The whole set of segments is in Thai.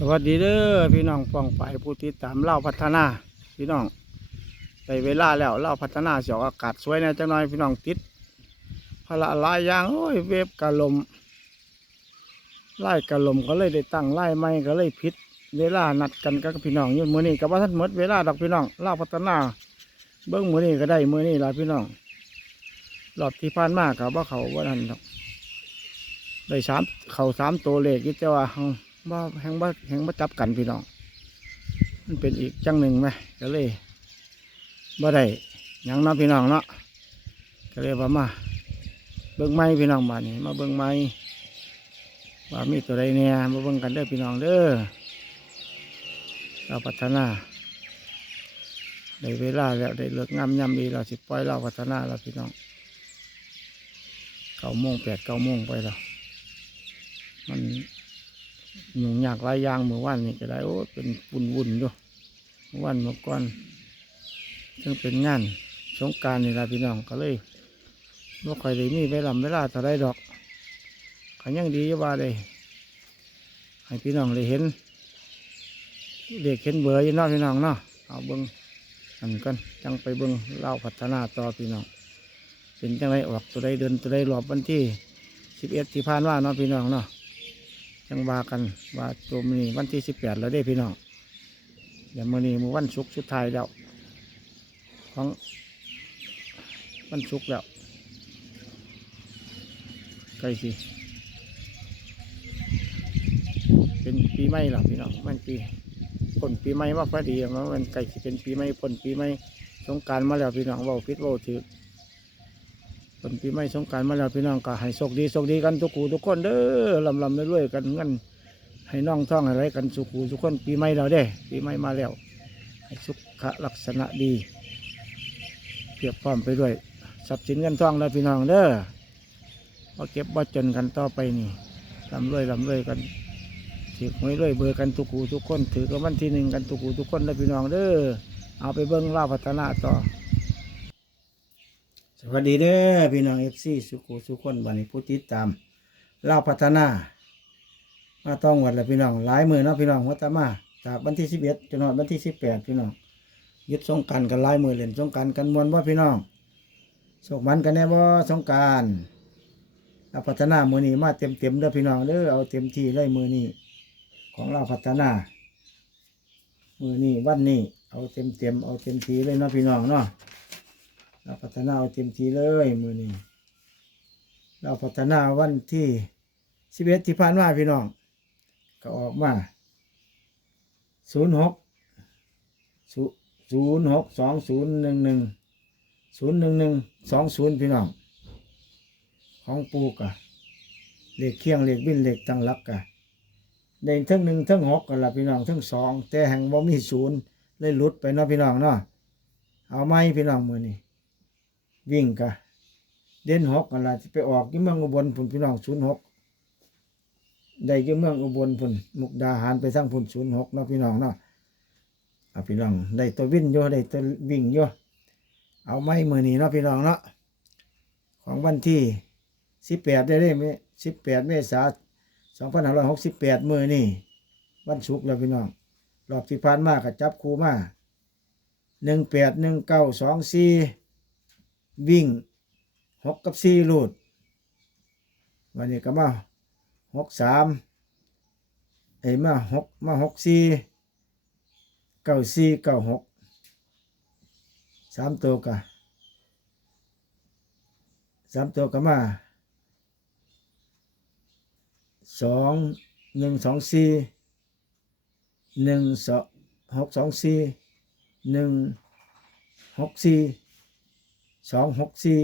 สวัสดีเด้อพี่น้องป้องไปผู้ติดตามเล่าพัฒนา พี่น้องได้เวลาแล้วเล่าพัฒนาเสียอากาศสวยแน่จังหน่อยพี่น้องติดพละลายยางโอ้ยเว็บกะลมไล่กระลมก็เลยได้ตั้งไล่ไม่ก็เลยผิดเวลานัดกันกับพี่น้องอยู่มือนี้กับว่าท่านหมดเวลาดอกพี่น้องเล่าพัฒนา เบิ้องมือนี้ก็ได้มือนี้ละพี่น้องรอบที่ผ่านมากับว่าเขาว่าท่นดอกได้สามเขาสามตัวเลขยี่เจ้าว่า ว่าแหงว่แหงว่จับกันพี่น้อง มันเป็นอีกจังหนึ่งไหมก็เลยบ่ได้ยังเนาะพี่น้องเนาะก็เลยว่ามาเบิ่งไม้พี่น้องมานี่มาเบิ่งไม้ว่ามีตัวใดเนี่ยมาเบิ่งกันเด้อพี่น้องเด้อเราพัฒนาได้เวลาแล้วได้เลิกงามยำดีเราสิปล่อยเราพัฒนาแล้วพี่น้องเก้าโมงแปดเก้าโมงไปแล้วมัน หนุ่งยากหลายอย่างเมื่อวานนี่ก็ได้โอ้เป็นวุ่นวุ่นๆอยู่เมื่อวันเมื่อก่อนซึ่งเป็นงานสงการนี่ละพี่น้องก็เลยบ่ค่อยได้มีเวลาเวลาเท่าไรดอกขันยังดีอยู่ว่าเลยให้พี่น้องได้เห็นเด็กเห็นเบอร์อยู่เนาะพี่น้องเนาะเอาเบิ้งอันกันจังไปเบิ้งเล่าพัฒนาต่อพี่น้องเป็นจังไรออกตัวใดเดินตัวใดรอบวันที่สิบเอ็ดที่ผ่านว่าเนาะพี่น้องเนาะ ยังว่ากันว่าตัวมีวันที่สิบแปดแล้วได้พี่น้องเดี๋ยวมือนี้มือวันศุกร์สุดท้ายแล้วของวันศุกร์แล้วใกล้สิเป็นปีใหม่แล้วพี่น้องมันปีผลปีใหม่มาพอดีมันมันใกล้สิเป็นปีใหม่ผลปีใหม่สงการมาแล้วพี่น้องเบาพิษเบาถือ ผลปีใหม่สงการมาแล้วพี่น้องก็ให้โชคดีโชคดีกันทุกคู่ทุกคนเด้อลำลำรวยๆกันเงินให้น้องท่องอะไรกันสุขูทุกคนปีใหม่แล้วเด้ ปีใหม่มาแล้ว ให้สุขลักษณะดีเพียบพร้อมไปด้วยทรัพย์สินเงินทองแล้วพี่น้องเด้อมาเก็บบ่จนกันต่อไปนี่ลำรวยลำรวยกันถือหวยรวยเบอร์กันทุกคู่ทุกคน ถือกันวันที่หนึ่งกันทุกคู่ทุกคนแล้วพี่น้องเด้อเอาไปเบิ้งล่าพัฒนาต่อ สวัสดีเด้อพี่น้องเอฟซีสุขุสุขคนบัดนี้ผู้ติดตามเล่าพัฒนา มาต้องวัดละพี่น้องหลายมือเนาะพี่น้องวัตมาจากวันที่สิบเอ็ดจนถึงวันที่สิบแปดพี่น้องยึดสงการกันหลายมือเล่นสงการกันมวนว่าพี่น้องสกมันกันแน่บ่าสงการเราพัฒนามือนี้มาเต็มเต็มเด้อพี่น้องเด้อเอาเต็มที่เลยมือนี้ของเราพัฒนา มือนี้วันนี้เอาเต็มเต็มเอาเต็มที่เลยเนาะพี่น้องเนาะ เราพัฒนาเต็มที่เลยมือนี้เราพัฒนาวันที่สิบเอ็ดที่ผ่านมาพี่น้อง ก็ออกมาศูนย์หกศูนย์หกสองศูนย์หนึ่งหนึ่งศูนย์หนึ่งหนึ่งสองศูนย์พี่น้อง ของปูกะเหลขเคียงเหลขบินเหลขตั้งลักกะได้เทั้งหนึ่งทั้งหกกันละพี่น้องทั้งสองแต่แห่งบ่มีศูนย์เลยหลุดไปเนาะพี่น้องเนาะเอาไหมพี่น้องมือนี่ วิ่งกะเด่นหกกันละที่ไปออกที่เมืองอุบลพุ่นพี่น้องศูนย์หกได้ยี่เมืองอุบลพุ่นมุกดาหารไปสร้างพุ่นศูนย์หกเนาะพี่น้องเนาะเอาพี่น้องได้ตัววิ่งโยได้ตัววิ่งโยเอาไม้มือนี้เนาะพี่น้องเนาะของวันที่สิบแปดได้ได้ไหมสิบแปดเมษาสองพันห้าร้อยหกสิบแปดมือนี่วันศุกร์แล้วพี่น้องรอบที่ผ่านมาก็จับคูมาหนึ่งแปดหนึ่งเก้าสองสี่ วิ่งหกกับสี่ลูดวันนี้ก็มาหกสามไอ้มาหกมาหกสี่เก้าสี่เก้าหกสามตัวกะสามตัวก็มาสองหนึ่งสองสี่หนึ่งสองหกสองสี่หนึ่งหกสี่ สองหกสี่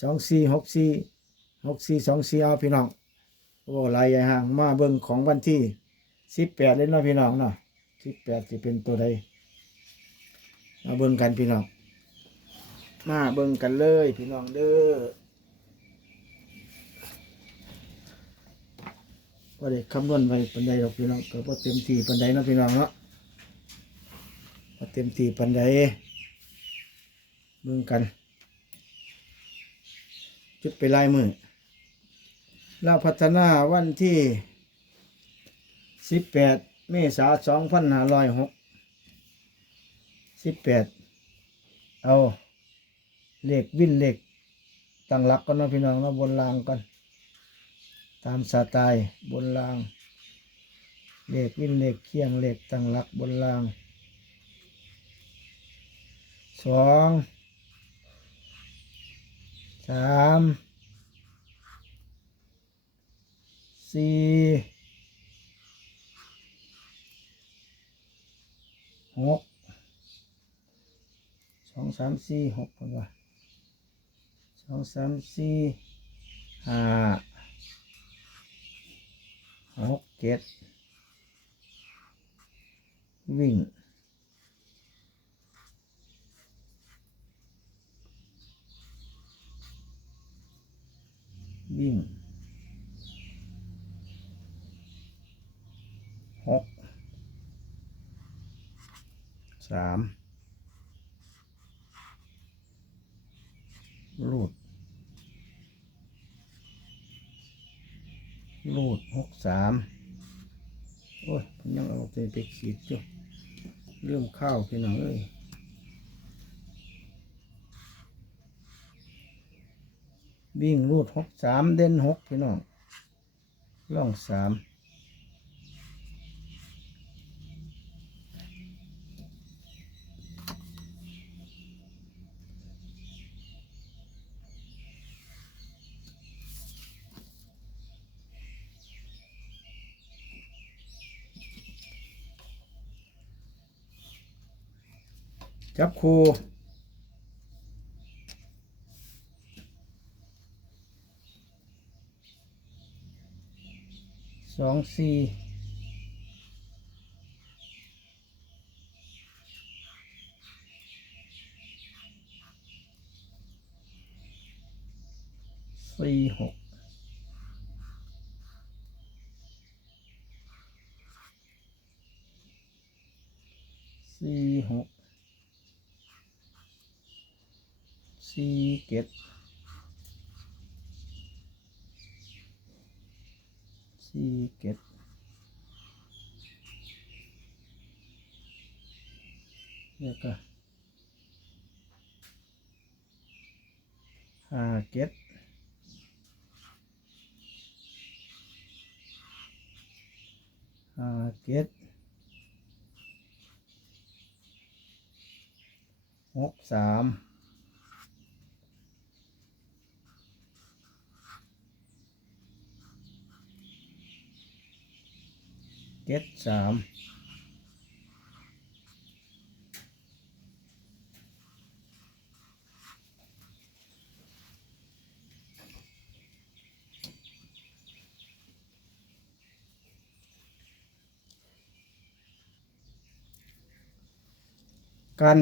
สองสี่หกสี่หกสี่สองสี่เอาพี่น้องโอ้ลายใหญ่ห่างมาเบิ่งของวันที่สิบแปดเลยเนาะพี่น้องเนาะสิบแปดจะเป็นตัวใดมาเบิ่งกันพี่น้องมาเบิ่งกันเลยพี่น้องเด้อว่าได้คำนวณไว้ปันใดหรอกพี่น้องก็พอเต็มที่ปันใดเนาะพี่น้องเนาะพอเต็มที่ปันใด เบิ่งกัน จุดไปลายมือเราพัฒนาวันที่สิบแปดเมษาสองพันห้าร้อยหกสิบแปดเอาเลขวินเลขตั้งหลักก่อนนะพี่น้องนาะบนรางก่อนตามสไตล์บนรางเลขวินเลขเคียงเลขตั้งหลักบนรางสอง สามสี่หกสองสามสี่หกคนว่าสองสามสี่ห้าหกเจ็ดวิ่ง วิ่งหกสามรูด รูดหกสามโอ้ยยังเอาไปไปขีดอยู่เรื่องข้าวพี่น้องเอ้ย วิ่งรูดหกสามเด่นหกพี่น้องล่องสามจับคู องสี่สี่หกสี่หกสี่เจ็ด สี่เจ็ดแล้วก็ห้าเจ็ดห้าเจ็ดหกสาม เจ็ดสามกัน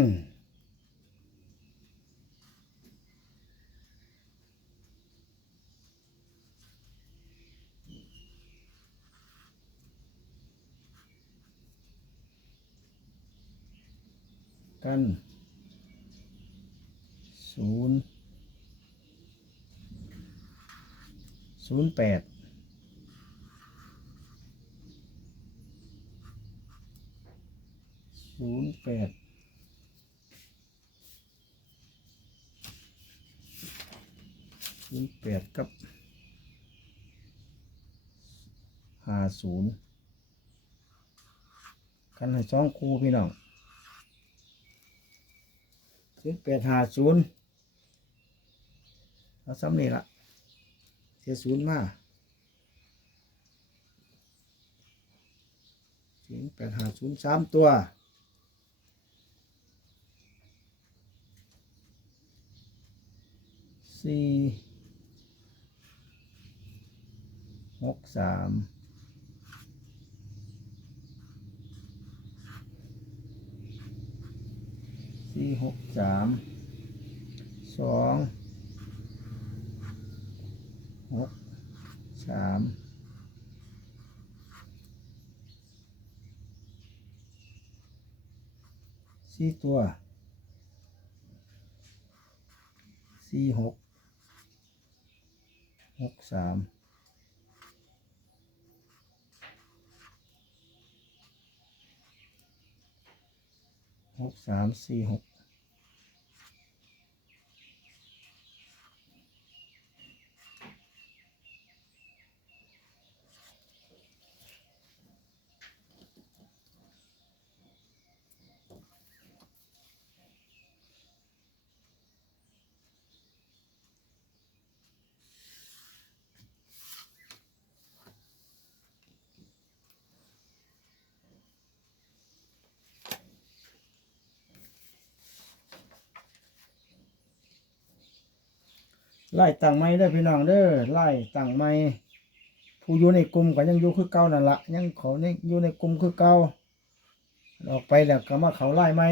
กันศูนย์ศูนย์แปดศูนย์แปดศูนย์แปดกับห้าศูนย์กันให้สองคู่พี่น้อง ศูนย์แปดหาศูนย์เอาซ้ำนี่ละเสียศูนย์มาศูนย์แปดหาศูนย์สามตัวสี่หกสาม สี่หกสามสองหกสามสี่ตัวสี่หกหกสามหกสามสี่หก ไล่ตั้งไม้เด้อพี่น้องเด้อไล่ตั้งไม้ผู้อยู่ในกลุ่มก็ยังอยู่คือเก่านั่นละยังเขาในอยู่ในกลุ่มคือเก่าออกไปแล้วก็มาเขาไล่ไม้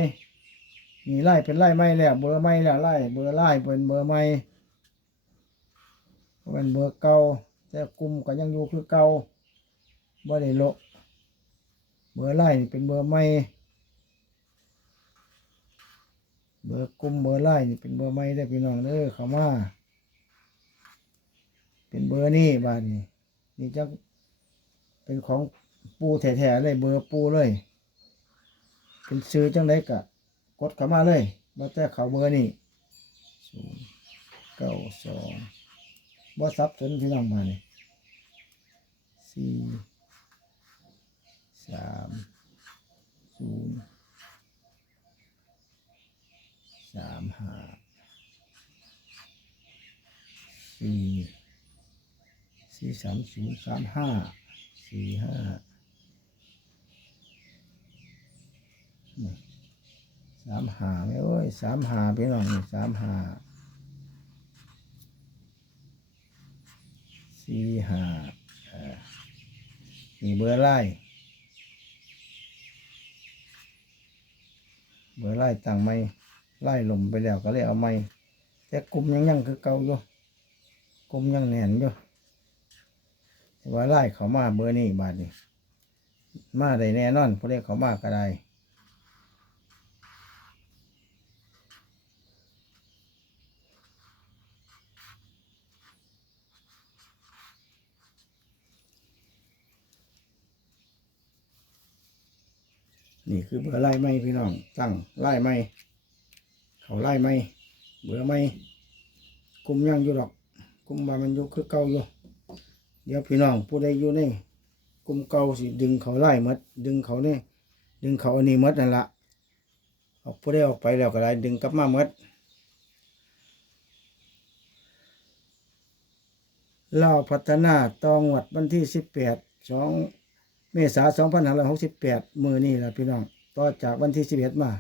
มีไล่เป็นไล่ไม้แล้วเบอร์ไม้แล้วไล่เบอร์ไล่เป็นเบอร์ไม้เป็นเบอร์เก่าแต่กลุ่มก็ยังอยู่คือเก่าบ่ได้โละเบอร์ไล่นี่เป็นเบอร์ไม้เบอร์กลุ่มเบอร์ไล่นี่เป็นเบอร์ไม้ได้พี่น้องเด้อเขามา เป็นเบอร์นี่บ้านนี่นี่จะเป็นของปูแท้ๆเลยเบอร์ปูเลย เป็นซื้อจังไดกะ กดเข้ามาเลยมาแต่เขาเบอร์นี่ศูนย์เก้าสองบ่ซับสนพี่น้องมาเนี่ยสี่สามศูนย์สามห้าสี่ สี่สามศูนย์สามห้าสี่ห้าสามหาไหมเอ้ยสามหาไปหน่อยสามหาสี่หาอ่อนี่เบอร์ไล่เบอร์ไล่ต่างไม่ไล่ลมไปแล้วก็เลยเอาไม่แต่กลุ่มยังยังคือเก่าอยู่กลุ่มยังแน่นอยู่ ว่าไล่เขามาเบอร์นี่บาทนี่มาได้แน่นอนเพราเรียกเขามาก็ได้นี่คือเบอร์ไล่ไม่พี่น้องตั้งไล่ไม่เขาไล่ไม่เบอร์ไม่กลุ่มยังอยู่หรอกกลุ่มว่ามันอยู่คือเก่าอยู่ เดี๋ยวพี่น้องผู้ใดอยู่ในกลุ่มเก่าสิดึงเขาไล่หมดดึงเขาเนี่ยดึงเขาอันนี้หมดนั่นละออกผู้ใดออกไปแล้วก็ได้ดึงกลับมาหมดเล่าพัฒนาตองวัดวันที่สิบแปดสองเมษาสองพันห้าร้อยหกสิบแปดมือนี่แหละพี่น้องต่อจากวันที่สิบเอ็ดมา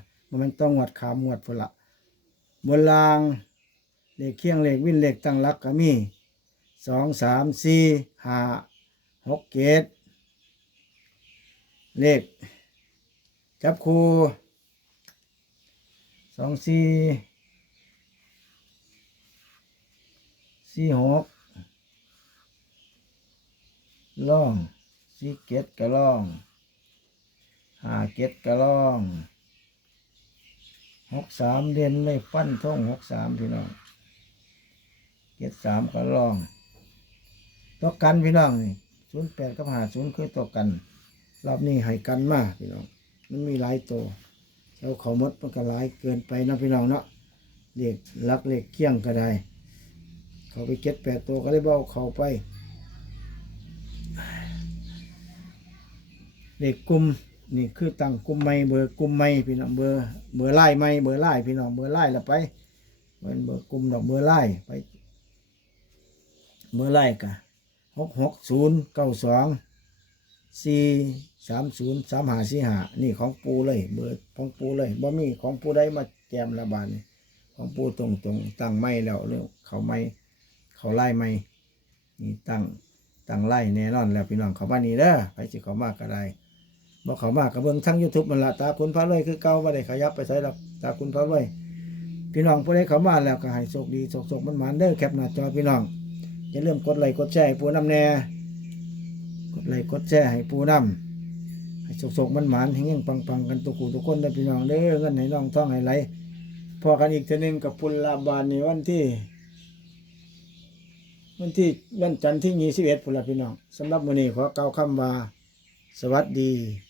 มันต้องหวัดขามหมวดพุ่นละบนรางเลขเคียงเลขวิ่นเลขตั้งหลักก็มี สองสามสี่ห้าหกเจ็ดเลขจับคู่สองสี่สี่หกล่องสี่เจ็ดกระล่องห้าเจ็ดกระล่องหกสามเด่นเลยฟันท่งหกสามพี่น้องเจ็ดสามกระล่อง ตัวกันพี่น้องนี่ศูนย์แปดกับหาศูนย์คือตัวกัน รอบนี้ให้กันมากพี่น้อง มันมีหลายตัวเจ้าเขามดมันก็หลายเกินไปนะพี่น้องเนาะเล็กลักเล็กเกี้ยงก็ได้ เขาไปเก็ดแปดตัวก็ได้เบาเขาไปเด็กกลุ่มนี่คือตั้งกลุ่มไม่เบอร์กลุ่มไม่พี่น้องเบอร์เบอร์ไล่ไม่เบอร์ไล่พี่น้องเบอร์ไล่ละไปเบอร์เบอร์กลุ่มดอกเบอร์ไล่ไปเมื่อไรกะ หกหกศูนย์เก้าสองสี่สามศูนย์สามหาสี่หานี่ของปูเลยเบอร์ของปูเลยบ่มีของปูได้มาแจมระบาดนี่ของปูตรงตรงตั้งไม่แล้วเรื่องเขาไม่เขาไล่ไม่นี่ตั้งตั้งไล่แน่นอนแล้วพี่น้องเขามานี่เด้อไปสิเขามากก็ได้บอกเขามากกับเบิ้งทั้งยูทูบมันละตาคุณพระรวยคือเก่าว่าได้ขยับไปใส่หรอกตาคุณพระรวยพี่น้องผู้ใดเขามาแล้วก็ให้โชคดีโชคโชคมันมันเด้อแคปหน้าจอพี่น้อง อย่าลืมกดไลค์กดแชร์ให้ปูน้ำแน่กดไลค์กดแชร์ให้ปูน้ำให้สุกๆมันหมานให้เงี้ยปังปังๆกันตุกูทุกคนได้พี่น้องเด้อเงินให้น้องท่องให้ไหลพอกันอีกเทีนึงกับปุลลาบานในวันที่ วันที่วันจันทร์ที่ยี่สิบเอ็ดปุลละพี่น้องสำหรับวันนี้ขอกล่าวคำว่า สวัสดี